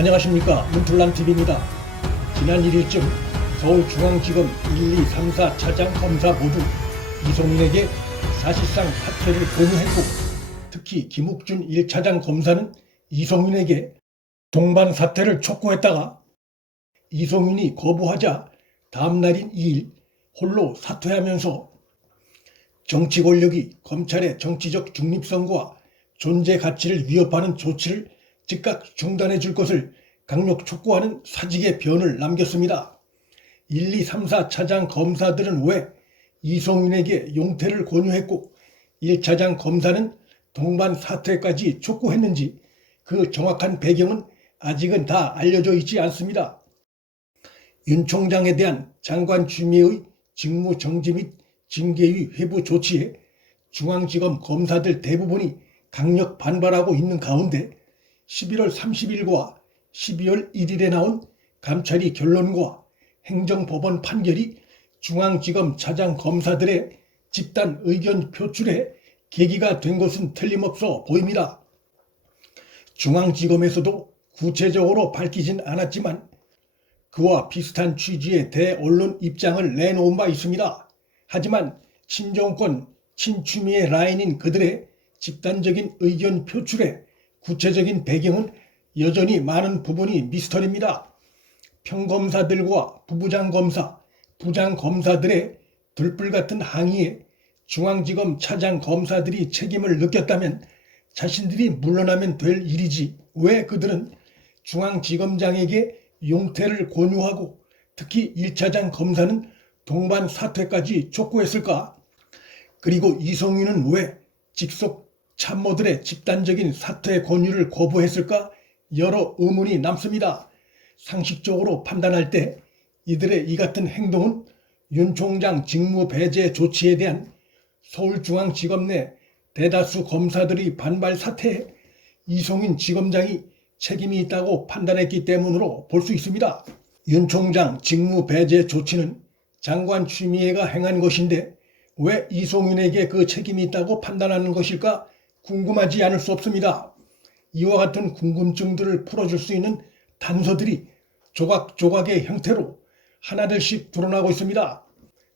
안녕하십니까, 문틀란TV입니다. 지난 1일쯤 서울중앙지검 1, 2, 3, 4 차장 검사 모두 이송윤에게 사실상 사퇴를 권유했고, 특히 김욱준 1차장 검사는 이송윤에게 동반 사퇴를 촉구했다가 이송윤이 거부하자 다음날인 2일 홀로 사퇴하면서 정치 권력이 검찰의 정치적 중립성과 존재 가치를 위협하는 조치를 즉각 중단해 줄 것을 강력 촉구하는 사직의 변을 남겼습니다. 1, 2, 3, 4 차장 검사들은 왜 이송윤에게 용퇴를 권유했고 1차장 검사는 동반 사퇴까지 촉구했는지 그 정확한 배경은 아직은 다 알려져 있지 않습니다. 윤 총장에 대한 장관 추미애의 직무 정지 및 징계의 회부 조치에 중앙지검 검사들 대부분이 강력 반발하고 있는 가운데 11월 30일과 12월 1일에 나온 감찰위 결론과 행정법원 판결이 중앙지검 차장 검사들의 집단 의견 표출에 계기가 된 것은 틀림없어 보입니다. 중앙지검에서도 구체적으로 밝히진 않았지만 그와 비슷한 취지의 대언론 입장을 내놓은 바 있습니다. 하지만 친정권, 친추미애 라인인 그들의 집단적인 의견 표출에 구체적인 배경은 여전히 많은 부분이 미스터리입니다. 평검사들과 부부장검사, 부장검사들의 들불같은 항의에 중앙지검 차장 검사들이 책임을 느꼈다면 자신들이 물러나면 될 일이지 왜 그들은 중앙지검장에게 용퇴를 권유하고 특히 1차장 검사는 동반 사퇴까지 촉구했을까? 그리고 이송윤은 왜 직속 참모들의 집단적인 사퇴 권유를 거부했을까? 여러 의문이 남습니다. 상식적으로 판단할 때 이들의 이 같은 행동은 윤 총장 직무 배제 조치에 대한 서울중앙지검 내 대다수 검사들이 반발 사퇴에 이송윤 지검장이 책임이 있다고 판단했기 때문으로 볼 수 있습니다. 윤 총장 직무 배제 조치는 장관 추미애가 행한 것인데 왜 이송윤에게 그 책임이 있다고 판단하는 것일까 궁금하지 않을 수 없습니다. 이와 같은 궁금증들을 풀어줄 수 있는 단서들이 조각조각의 형태로 하나둘씩 드러나고 있습니다.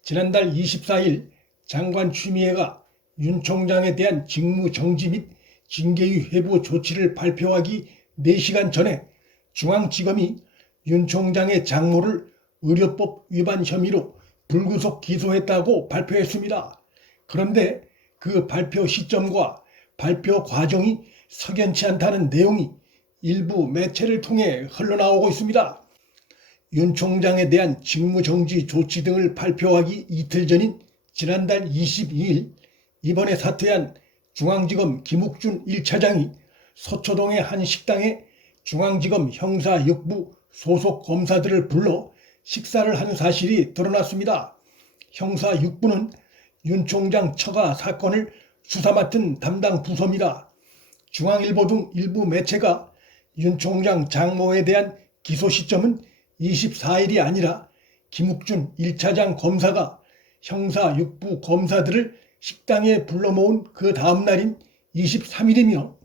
지난달 24일 장관 추미애가 윤 총장에 대한 직무 정지 및 징계의 회부 조치를 발표하기 4시간 전에 중앙지검이 윤 총장의 장모를 의료법 위반 혐의로 불구속 기소했다고 발표했습니다. 그런데 그 발표 시점과 발표 과정이 석연치 않다는 내용이 일부 매체를 통해 흘러나오고 있습니다. 윤 총장에 대한 직무정지 조치 등을 발표하기 이틀 전인 지난달 22일 이번에 사퇴한 중앙지검 김욱준 1차장이 서초동의 한 식당에 중앙지검 형사 6부 소속 검사들을 불러 식사를 한 사실이 드러났습니다. 형사 6부는 윤 총장 처가 사건을 수사 맡은 담당 부서입니다. 중앙일보 등 일부 매체가 윤 총장 장모에 대한 기소 시점은 24일이 아니라 김욱준 1차장 검사가 형사 6부 검사들을 식당에 불러 모은 그 다음 날인 23일이며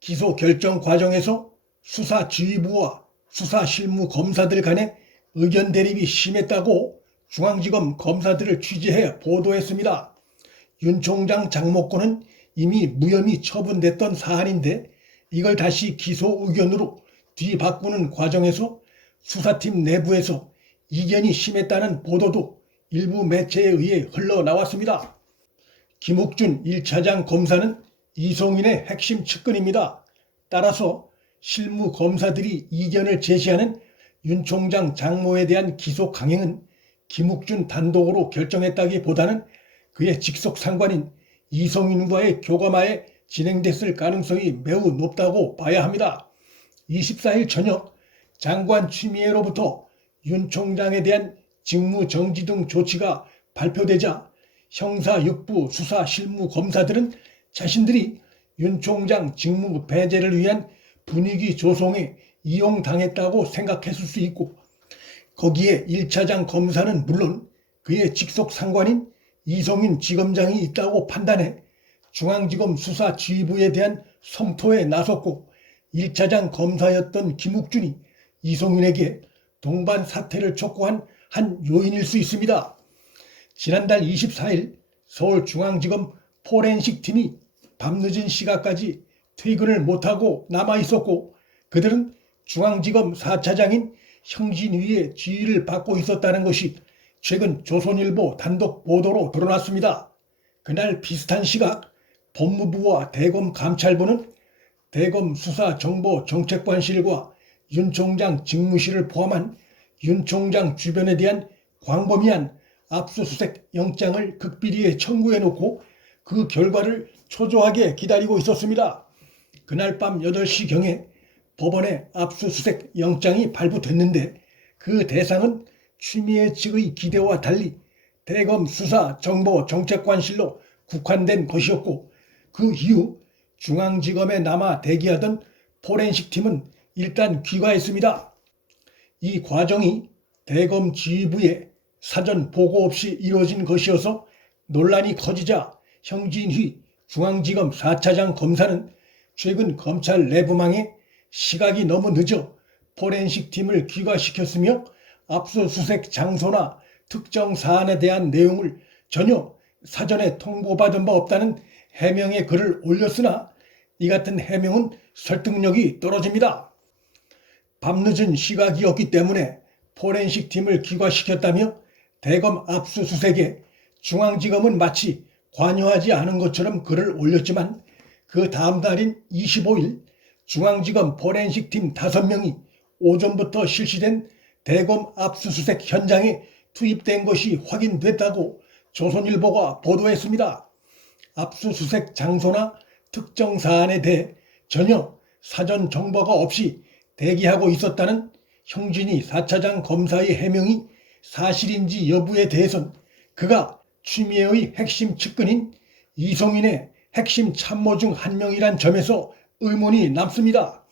기소 결정 과정에서 수사지휘부와 수사실무 검사들 간의 의견 대립이 심했다고 중앙지검 검사들을 취재해 보도했습니다. 윤 총장 장모권은 이미 무혐의 처분됐던 사안인데 이걸 다시 기소 의견으로 뒤바꾸는 과정에서 수사팀 내부에서 이견이 심했다는 보도도 일부 매체에 의해 흘러나왔습니다. 김욱준 1차장 검사는 이송윤의 핵심 측근입니다. 따라서 실무 검사들이 이견을 제시하는 윤 총장 장모에 대한 기소 강행은 김욱준 단독으로 결정했다기보다는 그의 직속 상관인 이송윤과의 교감하에 진행됐을 가능성이 매우 높다고 봐야 합니다. 24일 저녁 장관 추미애로부터 윤 총장에 대한 직무 정지 등 조치가 발표되자 형사 6부 수사 실무 검사들은 자신들이 윤 총장 직무 배제를 위한 분위기 조성에 이용당했다고 생각했을 수 있고 거기에 1차장 검사는 물론 그의 직속 상관인 이송윤 지검장이 있다고 판단해 중앙지검 수사지휘부에 대한 성토에 나섰고 1차장 검사였던 김욱준이 이송윤에게 동반 사퇴를 촉구한 한 요인일 수 있습니다. 지난달 24일 서울중앙지검 포렌식 팀이 밤늦은 시각까지 퇴근을 못하고 남아있었고 그들은 중앙지검 4차장인 형진위의 지휘를 받고 있었다는 것이 최근 조선일보 단독 보도로 드러났습니다. 그날 비슷한 시각 법무부와 대검 감찰부는 대검 수사정보정책관실과 윤 총장 직무실을 포함한 윤 총장 주변에 대한 광범위한 압수수색 영장을 극비리에 청구해놓고 그 결과를 초조하게 기다리고 있었습니다. 그날 밤 8시경에 법원에 압수수색 영장이 발부됐는데 그 대상은 추미애 측의 기대와 달리 대검 수사정보정책관실로 국한된 것이었고 그 이후 중앙지검에 남아 대기하던 포렌식 팀은 일단 귀가했습니다. 이 과정이 대검 지휘부에 사전 보고 없이 이루어진 것이어서 논란이 커지자 형진휘 중앙지검 4차장 검사는 최근 검찰 내부망에 시각이 너무 늦어 포렌식 팀을 귀가시켰으며 압수수색 장소나 특정 사안에 대한 내용을 전혀 사전에 통보받은 바 없다는 해명의 글을 올렸으나 이 같은 해명은 설득력이 떨어집니다. 밤늦은 시각이었기 때문에 포렌식 팀을 귀가시켰다며 대검 압수수색에 중앙지검은 마치 관여하지 않은 것처럼 글을 올렸지만 그 다음 날인 25일 중앙지검 포렌식 팀 5명이 오전부터 실시된 대검 압수수색 현장에 투입된 것이 확인됐다고 조선일보가 보도했습니다. 압수수색 장소나 특정 사안에 대해 전혀 사전 정보가 없이 대기하고 있었다는 형진위 4차장 검사의 해명이 사실인지 여부에 대해선 그가 추미애의 핵심 측근인 이송윤의 핵심 참모 중 한 명이란 점에서 의문이 남습니다.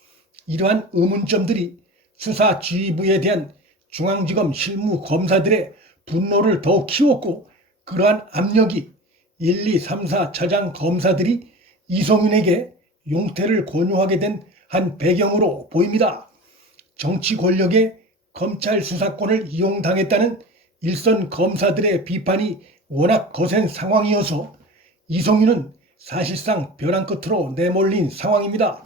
이러한 의문점들이 수사지휘부에 대한 중앙지검 실무검사들의 분노를 더욱 키웠고 그러한 압력이 1, 2, 3, 4 차장 검사들이 이송윤에게 용퇴를 권유하게 된 한 배경으로 보입니다. 정치 권력에 검찰 수사권을 이용당했다는 일선 검사들의 비판이 워낙 거센 상황이어서 이송윤은 사실상 벼랑 끝으로 내몰린 상황입니다.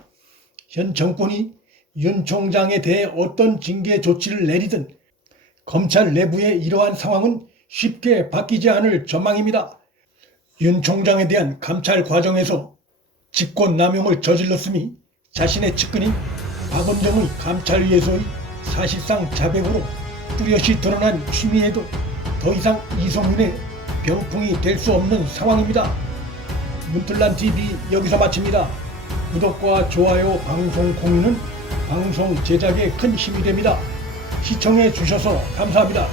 현 정권이 윤 총장에 대해 어떤 징계 조치를 내리든 검찰 내부의 이러한 상황은 쉽게 바뀌지 않을 전망입니다. 윤 총장에 대한 감찰 과정에서 직권남용을 저질렀음이 자신의 측근인 박원정의 감찰위에서의 사실상 자백으로 뚜렷이 드러난 추미애도 더 이상 이송윤의 병풍이 될 수 없는 상황입니다. 문틀란TV 여기서 마칩니다. 구독과 좋아요, 방송 공유는 방송 제작에 큰 힘이 됩니다. 시청해 주셔서 감사합니다.